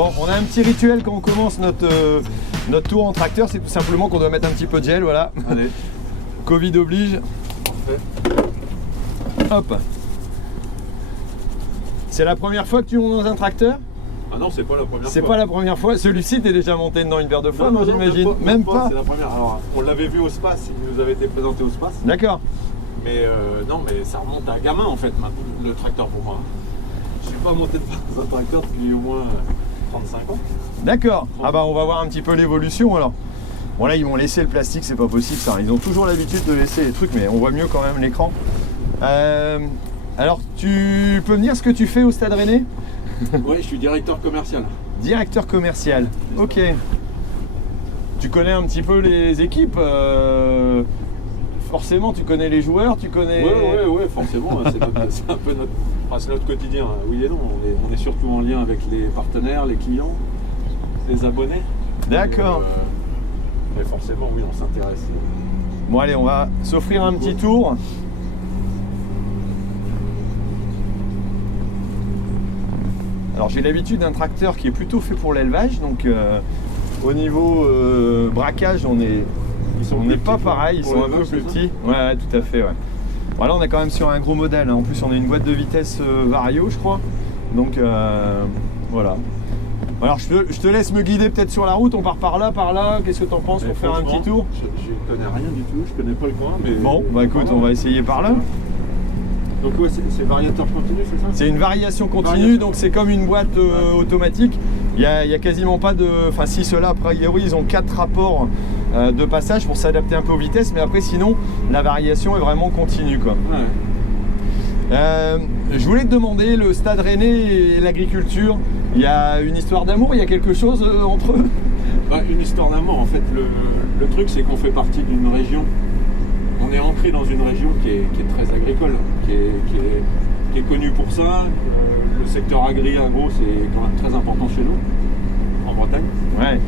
Bon, on a un petit rituel quand on commence notre tour en tracteur, c'est tout simplement qu'on doit mettre un petit peu de gel, voilà. Allez. Covid oblige. Parfait. Hop. C'est la première fois que tu montes dans un tracteur? Ah non, c'est pas la première fois. C'est pas la première fois. Celui-ci, t'es déjà monté dedans une paire de fois, non, j'imagine. Même pas. C'est la première. Alors, on l'avait vu au SPACE, il nous avait été présenté au SPACE. D'accord. Mais non, mais ça remonte à gamin en fait, maintenant, le tracteur pour moi. Je suis pas monté dans un tracteur depuis au moins 35 ans. D'accord. Ah bah on va voir un petit peu l'évolution alors. Bon là ils vont laisser le plastique, c'est pas possible ça. Ils ont toujours l'habitude de laisser les trucs, mais on voit mieux quand même l'écran. Alors tu peux me dire ce que tu fais au Stade Rennais? Oui, je suis directeur commercial. Directeur commercial. Ok. Tu connais un petit peu les équipes forcément tu connais les joueurs, tu connais... Oui, forcément, c'est un peu notre quotidien, oui et non. On est surtout en lien avec les partenaires, les clients, les abonnés. D'accord. Mais forcément, oui, on s'intéresse. Bon allez, on va s'offrir un petit tour. Alors j'ai l'habitude d'un tracteur qui est plutôt fait pour l'élevage, donc au niveau braquage, on n'est pas pareil, ils sont un peu plus petits. Ouais, tout à fait. Ouais. Voilà, on est quand même sur un gros modèle. Hein. En plus, on a une boîte de vitesse Vario, je crois. Donc voilà. Alors, je te laisse me guider peut-être sur la route. On part par là. Qu'est-ce que tu en penses pour faire un petit tour? Je connais rien du tout. Je connais pas le coin. Mais bon, bah écoute, on va essayer par là. Donc ouais, c'est variateur continu, c'est ça? C'est une variation continue, donc c'est comme une boîte automatique. Il y a quasiment pas de... Enfin si ceux-là, a priori, ils ont 4 rapports de passage pour s'adapter un peu aux vitesses, mais après sinon, la variation est vraiment continue, quoi. Ouais. Je voulais te demander, le Stade Rennais et l'agriculture, il y a une histoire d'amour, il y a quelque chose entre eux? Bah, une histoire d'amour, en fait, le truc c'est qu'on fait partie d'une région. On est ancré dans une région qui est très agricole, qui est connue pour ça. Le secteur agro, c'est quand même très important chez nous, en Bretagne. Ouais.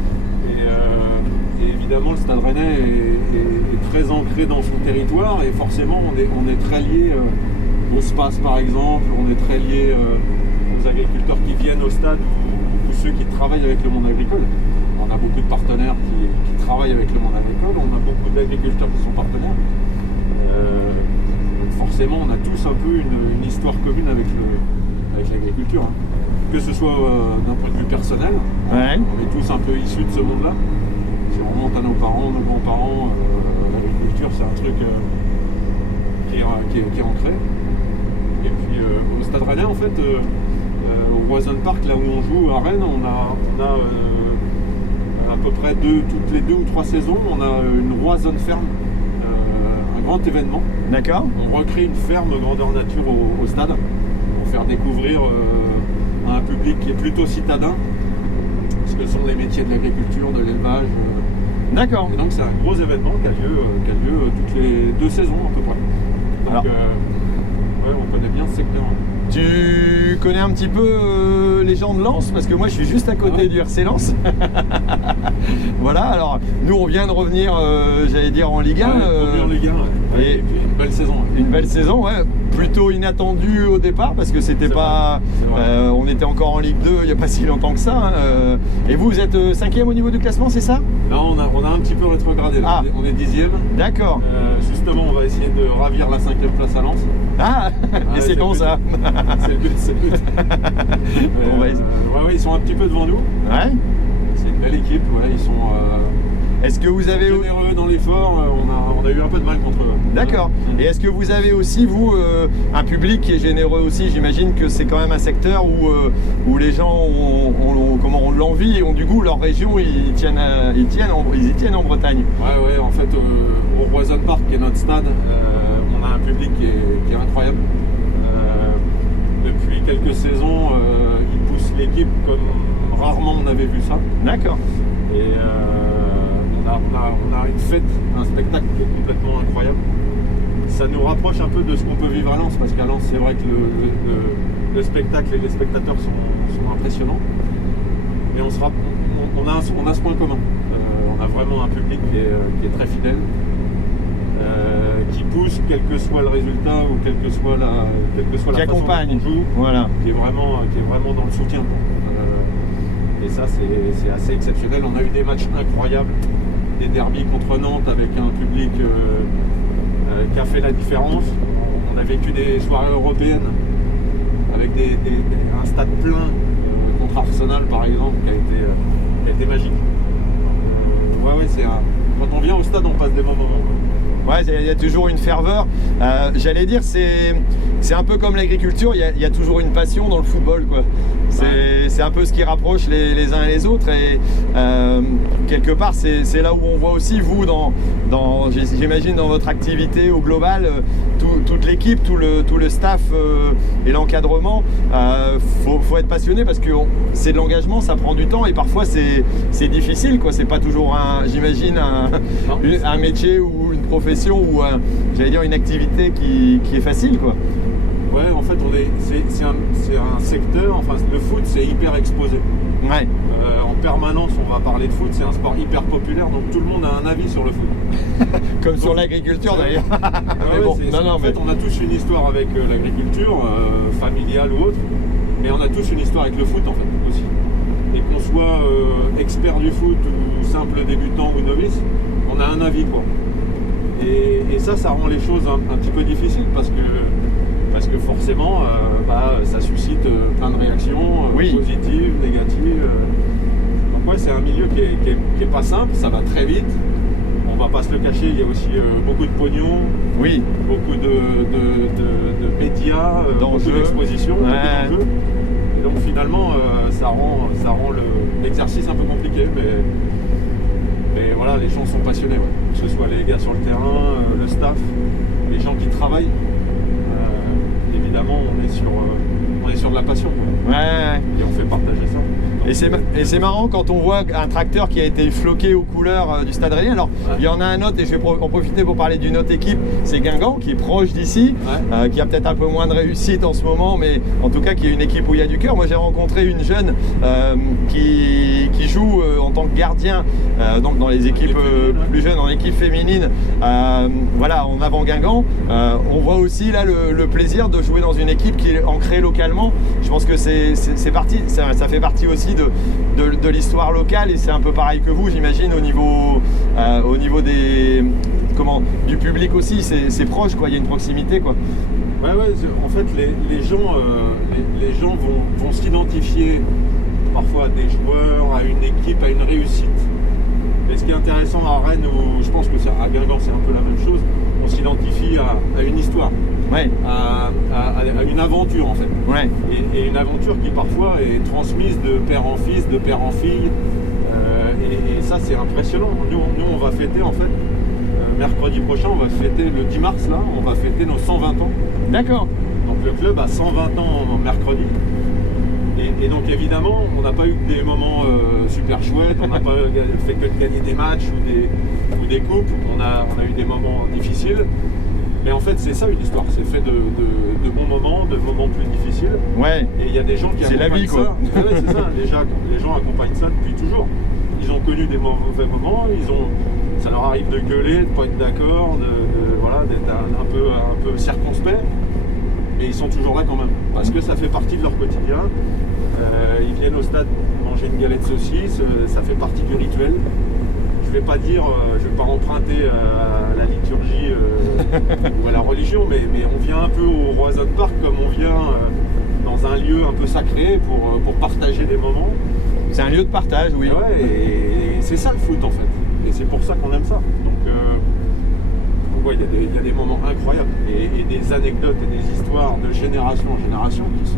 Et évidemment, le Stade Rennais est très ancré dans son territoire et forcément, on est très lié au SPACE par exemple, on est très lié aux agriculteurs qui viennent au stade ou ceux qui travaillent avec le monde agricole. On a beaucoup de partenaires qui travaillent avec le monde agricole, on a beaucoup d'agriculteurs qui sont partenaires. Forcément, on a tous un peu une histoire commune avec l'agriculture. Hein. Que ce soit d'un point de vue personnel, ouais. On est tous un peu issus de ce monde-là. Si on remonte à nos parents, nos grands-parents, l'agriculture c'est un truc qui est ancré. Et puis au Stade Rennais, en fait, au Roison Park, là où on joue à Rennes, on a à peu près toutes les 2 ou 3 saisons, on a une Roison Ferme, un grand événement. D'accord. On recrée une ferme grandeur nature au stade pour faire découvrir à un public qui est plutôt citadin ce que sont les métiers de l'agriculture, de l'élevage. D'accord. Et donc c'est un gros événement qui a lieu toutes les 2 saisons à peu près. Donc ouais, on connaît bien ce secteur. Tu connais un petit peu les gens de Lens? Parce que moi je suis juste à côté du RC Lens. Voilà, alors nous on vient de revenir, j'allais dire en Ligue 1. En Ligue 1, ouais. Et puis une belle saison. Ouais. Une belle saison, ouais. Plutôt inattendue au départ parce que c'était pas. On était encore en Ligue 2 il n'y a pas si longtemps que ça. Hein. Et vous êtes 5e au niveau du classement, c'est ça? Là on a un petit peu rétrogradé. Là. On est 10e. D'accord. Justement, on va essayer de ravir la 5e place à Lens. Ah, et c'est quand ça? C'est le but, c'est le but. Ouais, ils sont un petit peu devant nous. Ouais. C'est une belle équipe, ouais, ils sont est-ce que vous avez généreux dans l'effort, on a eu un peu de mal contre eux. D'accord. Et est-ce que vous avez aussi, vous, un public qui est généreux aussi? J'imagine que c'est quand même un secteur où les gens ont de l'envie et ont du goût, leur région, ils y tiennent en Bretagne. Ouais, en fait, au Roison Park, qui est notre stade, on a un public qui est incroyable. Depuis quelques saisons, ils poussent l'équipe comme rarement on avait vu ça. D'accord. Et on a une fête, un spectacle qui est complètement incroyable. Ça nous rapproche un peu de ce qu'on peut vivre à Lens, parce qu'à Lens, c'est vrai que le spectacle et les spectateurs sont impressionnants. Et on a ce point commun. On a vraiment un public qui est très fidèle. Qui pousse, quel que soit le résultat ou quelle que soit la façon dont on joue, voilà. qui est vraiment dans le soutien. Et ça, c'est assez exceptionnel. On a eu des matchs incroyables, des derbies contre Nantes avec un public qui a fait la différence. On a vécu des soirées européennes avec un stade plein contre Arsenal par exemple, qui a été magique. Quand on vient au stade, on passe des moments. Ouais, il y a toujours une ferveur. J'allais dire, c'est un peu comme l'agriculture, il y a toujours une passion dans le football, quoi. C'est un peu ce qui rapproche les uns et les autres. Et quelque part, c'est là où on voit aussi, vous, j'imagine, dans votre activité au global, toute l'équipe, tout le staff et l'encadrement. Faut être passionné parce que c'est de l'engagement, ça prend du temps et parfois c'est difficile, quoi. C'est pas toujours, j'imagine, un métier ou une profession ou j'allais dire une activité qui est facile, quoi. Ouais, en fait, c'est un secteur, enfin le foot c'est hyper exposé. Ouais. En permanence on va parler de foot, c'est un sport hyper populaire, donc tout le monde a un avis sur le foot. Comme sur l'agriculture d'ailleurs. En fait, on a tous une histoire avec l'agriculture, familiale ou autre, mais on a tous une histoire avec le foot en fait aussi. Et qu'on soit expert du foot ou simple débutant ou novice, on a un avis, quoi. Et ça rend les choses un petit peu difficiles parce que forcément ça suscite plein de réactions positives, négatives. Donc ouais, c'est un milieu qui est pas simple, ça va très vite. On va pas se le cacher, il y a aussi beaucoup de pognon, beaucoup de médias, beaucoup d'expositions, beaucoup d'enjeux. Et donc finalement ça rend l'exercice un peu compliqué, mais voilà, les gens sont passionnés, que ce soit les gars sur le terrain, le staff, les gens qui travaillent. Évidemment, on est sur de la passion, quoi. Et on fait partager ça. Et c'est marrant quand on voit un tracteur qui a été floqué aux couleurs du Stade Rennais. Alors, il y en a un autre, et je vais en profiter pour parler d'une autre équipe, c'est Guingamp, qui est proche d'ici, qui a peut-être un peu moins de réussite en ce moment, mais en tout cas qui est une équipe où il y a du cœur. Moi, j'ai rencontré une jeune qui joue en tant que gardien, donc dans les équipes plus jeunes, en équipe féminine, en avant Guingamp. On voit aussi là le plaisir de jouer dans une équipe qui est ancrée localement. Je pense que c'est parti, ça fait partie aussi de l'histoire locale et c'est un peu pareil que vous, j'imagine, au niveau du public aussi, c'est proche, quoi. Il y a une proximité, quoi. En fait les gens vont s'identifier parfois à des joueurs, à une équipe, à une réussite. Et ce qui est intéressant à Rennes, ou je pense que à Guingamp c'est un peu la même chose, on s'identifie à une histoire, à une aventure en fait. Et une aventure qui parfois est transmise de père en fils, de père en fille. Et ça c'est impressionnant. Nous on va fêter en fait, mercredi prochain, on va fêter le 10 mars là, on va fêter nos 120 ans. D'accord. Donc le club a 120 ans mercredi. Et donc évidemment, on n'a pas eu des moments super chouettes, on n'a pas fait que de gagner des matchs ou des coupes, on a eu des moments difficiles. Mais en fait, c'est ça une histoire, c'est fait de bons moments, de moments plus difficiles. Et il y a des gens qui accompagnent ça. C'est ça, les gens accompagnent ça depuis toujours. Ils ont connu des mauvais moments, ça leur arrive de gueuler, de ne pas être d'accord, d'être un peu circonspect. Mais ils sont toujours là quand même, parce que ça fait partie de leur quotidien. Ils viennent au stade manger une galette saucisse, ça fait partie du rituel. Je vais pas emprunter à la liturgie ou à la religion, mais on vient un peu au Roison Park comme on vient dans un lieu un peu sacré pour partager des moments. C'est un lieu de partage, oui. Et c'est ça le foot en fait, et c'est pour ça qu'on aime ça. Donc il y a des moments incroyables et des anecdotes et des histoires de génération en génération qui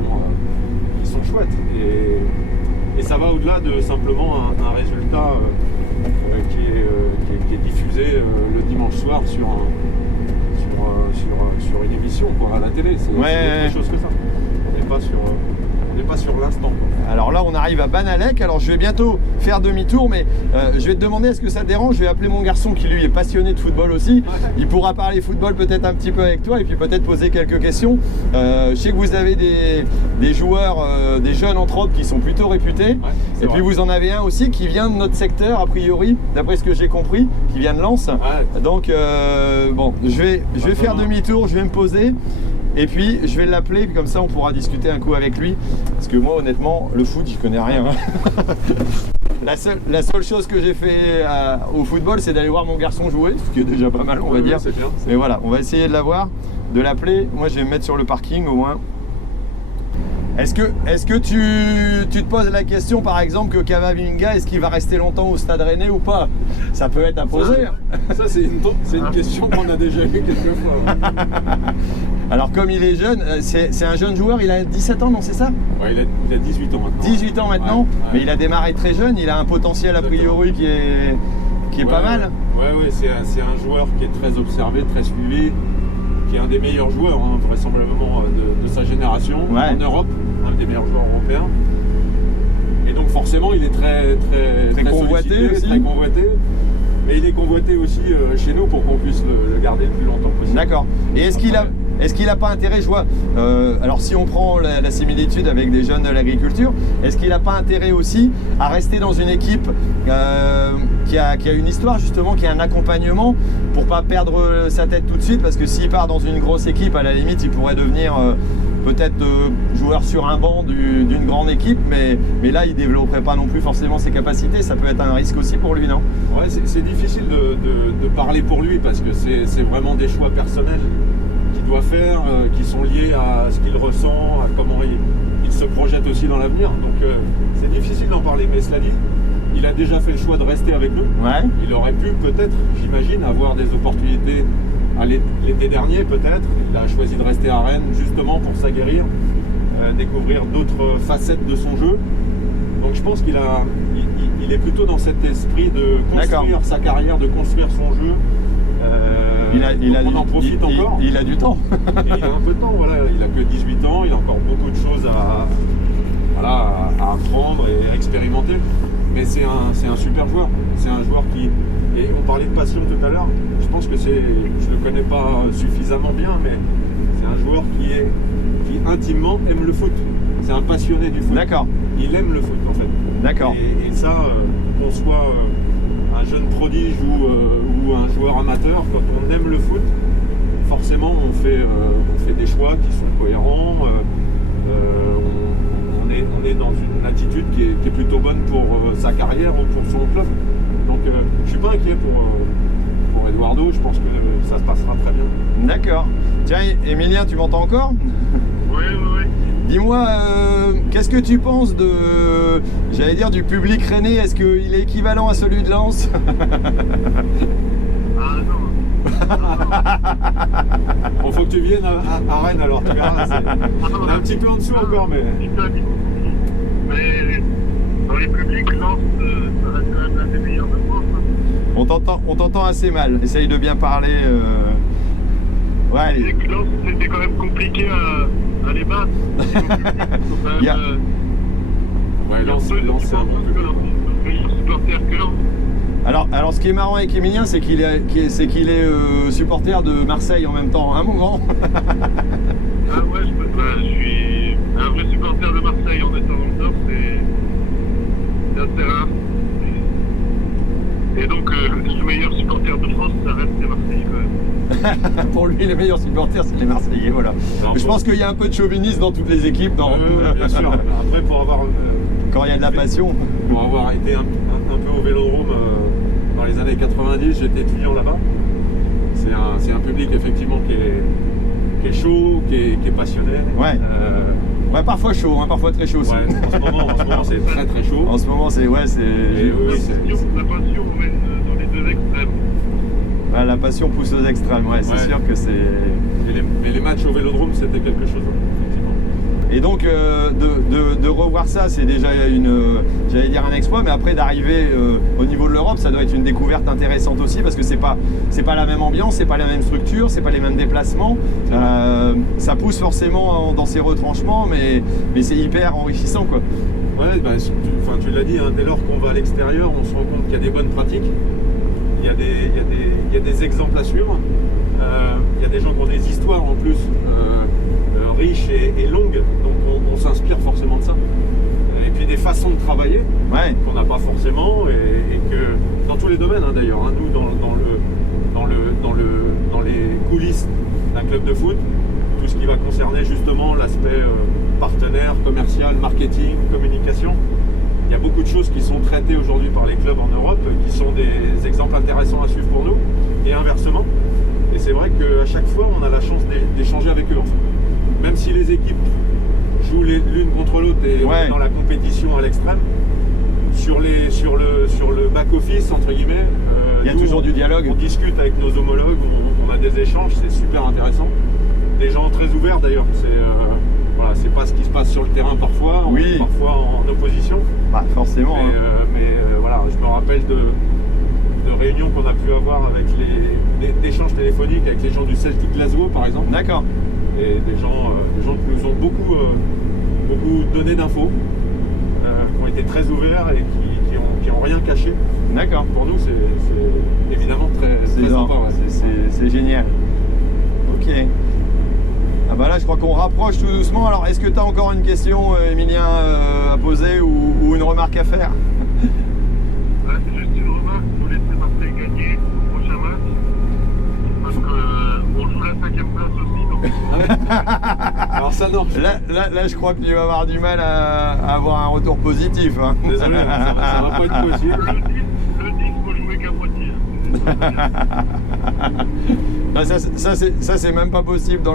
sont chouettes. Et ça va au-delà de simplement un résultat qui est diffusé le dimanche soir sur une émission, quoi, à la télé. C'est autre chose que ça. On n'est pas sur l'instant. Alors là, on arrive à Banalec. Alors je vais bientôt faire demi-tour, mais je vais te demander, est-ce que ça te dérange? Je vais appeler mon garçon qui lui est passionné de football aussi. Il pourra parler football peut-être un petit peu avec toi et puis peut-être poser quelques questions. Je sais que vous avez des joueurs, des jeunes entre autres, qui sont plutôt réputés. Et puis vous en avez un aussi qui vient de notre secteur, a priori, d'après ce que j'ai compris, qui vient de Lens. Donc bon, je vais faire demi-tour, je vais me poser. Et puis je vais l'appeler, puis comme ça on pourra discuter un coup avec lui. Parce que moi honnêtement, le foot, j'y connais rien. La seule chose que j'ai fait au football, c'est d'aller voir mon garçon jouer, ce qui est déjà pas mal, on va dire. C'est bien. Mais voilà, on va essayer de l'avoir, de l'appeler. Moi je vais me mettre sur le parking au moins. Est-ce que tu te poses la question par exemple que Camavinga, est-ce qu'il va rester longtemps au Stade Rennais ou pas? Ça peut être imposé. Ça c'est une question qu'on a déjà eue quelques fois. Alors comme il est jeune, c'est un jeune joueur, il a 17 ans, non c'est ça? Ouais, il a 18 ans maintenant. 18 ans maintenant, ouais. Mais il a démarré très jeune, il a un potentiel a priori qui est pas mal. Ouais, c'est un joueur qui est très observé, très suivi, qui est un des meilleurs joueurs, hein, vraisemblablement, de sa génération en Europe, un des meilleurs joueurs européens. Et donc forcément, il est très convoité aussi. Très convoité. Mais il est convoité aussi chez nous pour qu'on puisse le garder le plus longtemps possible. D'accord. Et est-ce qu'il n'a pas intérêt, je vois, alors si on prend la similitude avec des jeunes de l'agriculture, est-ce qu'il n'a pas intérêt aussi à rester dans une équipe qui a une histoire justement, qui a un accompagnement pour pas perdre sa tête tout de suite, parce que s'il part dans une grosse équipe, à la limite, il pourrait devenir peut-être joueur sur un banc d'une grande équipe, mais là, il ne développerait pas non plus forcément ses capacités. Ça peut être un risque aussi pour lui, non? Ouais, c'est difficile de parler pour lui, parce que c'est vraiment des choix personnels qu'il doit faire, qui sont liés à ce qu'il ressent, à comment il se projette aussi dans l'avenir. Donc c'est difficile d'en parler, mais cela dit, il a déjà fait le choix de rester avec nous. Ouais. Il aurait pu peut-être, j'imagine, avoir des opportunités à l'été dernier peut-être. Il a choisi de rester à Rennes justement pour s'aguerrir, découvrir d'autres facettes de son jeu. Donc je pense qu'il est plutôt dans cet esprit de construire sa carrière, de construire son jeu. On en profite encore. Il a du temps. Et il a un peu de temps, voilà. Il a que 18 ans, il a encore beaucoup de choses à apprendre et à expérimenter. Mais c'est un super joueur. C'est un joueur qui... Et on parlait de passion tout à l'heure. Je pense que je ne le connais pas suffisamment bien, mais c'est un joueur qui intimement aime le foot. C'est un passionné du foot. D'accord. Il aime le foot en fait. D'accord. Et ça, qu'on soit un jeune prodige ou un joueur amateur, quand on aime le foot, forcément on fait des choix qui sont cohérents. On est dans une attitude qui est plutôt bonne pour sa carrière ou pour son club. Donc je ne suis pas inquiet pour Eduardo, je pense que ça se passera très bien. D'accord. Tiens, Emilien, tu m'entends encore? Oui. Dis-moi, qu'est-ce que tu penses du public rennais? Est-ce qu'il est équivalent à celui de Lens? Ah non. Bon, faut que tu viennes à Rennes alors, tu verras. On est un petit peu en dessous encore, mais... Mais dans les publics, Lens, ça reste quand même l'un des meilleurs de France. Hein. On t'entend assez mal. Essaye de bien parler. Ouais. Lens, c'était quand même compliqué à les battre. Lens, c'est un bon public. Supporter que Lens. Alors ce qui est marrant avec Emilien, c'est qu'il est supporter de Marseille en même temps, un moment. Ah ouais, je suis un vrai supporter de Marseille en étant dans le Nord, c'est assez rare. Et donc le meilleur supporter de France, ça reste les Marseillais quand même. Pour lui, les meilleurs supporters, c'est les Marseillais, voilà. Je pense qu'il y a un peu de chauvinisme dans toutes les équipes. Bien sûr. Après, pour avoir... Quand il y a de la passion. Pour avoir été un peu au Vélodrome dans les années 90, j'étais étudiant là-bas. C'est un public effectivement qui est chaud, qui est passionné. Ouais. Ouais, parfois chaud, hein, parfois très chaud aussi. Ouais, en ce moment c'est très très chaud. En ce moment c'est... La passion mène dans les deux extrêmes. Ouais, la passion pousse aux extrêmes, ouais, c'est sûr que c'est... Mais les matchs au Vélodrome, c'était quelque chose, effectivement. Et donc de revoir ça, c'est déjà un exploit, mais après d'arriver au niveau de l'Europe, ça doit être une découverte intéressante aussi, parce que c'est pas la même ambiance, c'est pas la même structure, c'est pas les mêmes déplacements. Ça pousse forcément dans ses retranchements, mais c'est hyper enrichissant, quoi. Ouais, tu l'as dit, hein, dès lors qu'on va à l'extérieur, on se rend compte qu'il y a des bonnes pratiques, il y a des exemples à suivre, il y a des gens qui ont des histoires en plus riches et longues, donc on s'inspire forcément de ça. Et puis des façons de travailler qu'on n'a pas forcément, et que dans tous les domaines, hein, d'ailleurs, hein, nous dans les coulisses d'un club de foot, tout ce qui qui va concerner justement l'aspect partenaire, commercial, marketing, communication. Il y a beaucoup de choses qui sont traitées aujourd'hui par les clubs en Europe, qui sont des exemples intéressants à suivre pour nous, et inversement. Et c'est vrai qu'à chaque fois, on a la chance d'échanger avec eux. En fait. Même si les équipes jouent l'une contre l'autre et on est dans la compétition à l'extrême, sur le back-office, entre guillemets, il y a toujours du dialogue. On discute avec nos homologues, on a des échanges, c'est super intéressant. Des gens très ouverts d'ailleurs, c'est pas ce qui se passe sur le terrain parfois, on est parfois en opposition. Bah, forcément. Mais voilà, je me rappelle de réunions qu'on a pu avoir avec d'échanges téléphoniques avec les gens du Celtic Glasgow par exemple. D'accord. Et des gens qui nous ont beaucoup donné d'infos, qui ont été très ouverts et qui ont rien caché. D'accord. Pour nous, c'est évidemment très sympa. Ouais. C'est génial. Ok. Ah bah là, je crois qu'on rapproche tout doucement. Alors, est-ce que tu as encore une question, Emilien, à poser ou une remarque à faire? C'est juste une remarque, vous laissez Marseille gagner au prochain match. Parce qu'on joue la 5e place aussi. Donc... Alors ça non. Là, je crois que tu vas avoir du mal à avoir un retour positif. Hein. Désolé, ça va pas être possible. Le 10, faut jouer qu'à moitié. Ça c'est même pas possible dans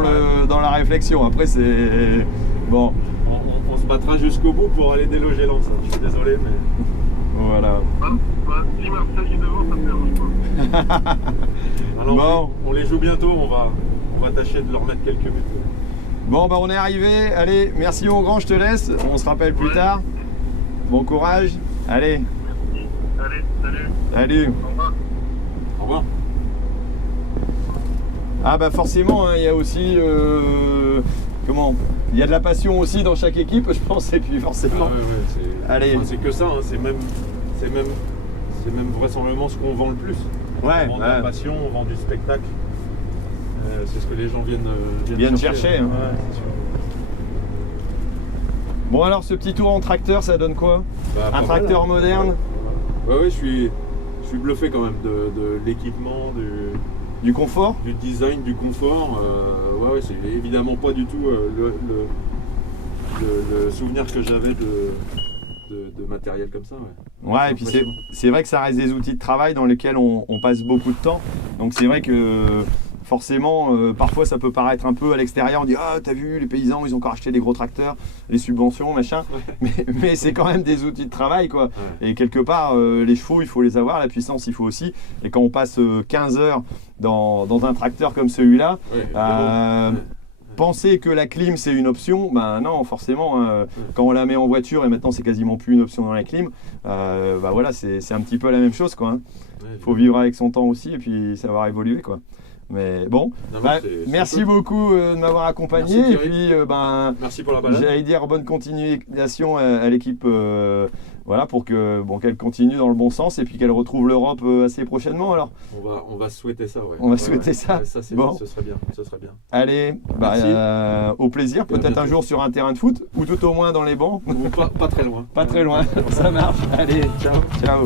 la réflexion. Après, c'est... Bon. On se battra jusqu'au bout pour aller déloger Lens. Je suis désolé, mais... Voilà. Si Marseille est devant, ça me dérange pas. Alors, bon. On les joue bientôt, on va tâcher de leur mettre quelques buts. Bon, bah on est arrivé. Allez, merci mon grand, je te laisse. On se rappelle plus tard. Bon courage. Allez. Merci. Allez, salut. Salut. Au revoir. Au revoir. Ah bah forcément, hein, il y a aussi... il y a de la passion aussi dans chaque équipe, je pense, et puis forcément... Allez. C'est que ça, hein, c'est même vraisemblablement ce qu'on vend le plus. On vend de la passion, on vend du spectacle. C'est ce que les gens viennent chercher. Hein. Ouais, c'est sûr. Bon alors, ce petit tour en tracteur, ça donne quoi? Un tracteur moderne? Ouais, je suis bluffé quand même de l'équipement, du confort, du design, du confort. Ouais, c'est évidemment pas du tout le souvenir que j'avais de matériel comme ça. Ouais, et puis c'est vrai que ça reste des outils de travail dans lesquels on passe beaucoup de temps. Donc c'est vrai que forcément, parfois ça peut paraître un peu à l'extérieur, on dit ah t'as vu les paysans ils ont encore acheté des gros tracteurs, les subventions machin, mais c'est quand même des outils de travail quoi. Ouais. Et quelque part les chevaux il faut les avoir, la puissance il faut aussi, et quand on passe 15 heures dans un tracteur comme celui-là, penser que la clim c'est une option, ben non forcément quand on la met en voiture et maintenant c'est quasiment plus une option dans la clim, bah voilà c'est un petit peu la même chose quoi. Hein. Faut vivre avec son temps aussi et puis savoir évoluer quoi. Mais bon, merci beaucoup de m'avoir accompagné. Merci, et puis merci pour la balade. J'allais dire bonne continuation à l'équipe, voilà, pour que qu'elle continue dans le bon sens et puis qu'elle retrouve l'Europe assez prochainement. Alors on va souhaiter ça. Ouais. On va souhaiter ça. Ça c'est bon. Ce serait bien. Allez, au plaisir. Peut-être un jour sur un terrain de foot ou tout au moins dans les bancs. Ou pas très loin. Pas très loin. Ça marche. Allez, ciao.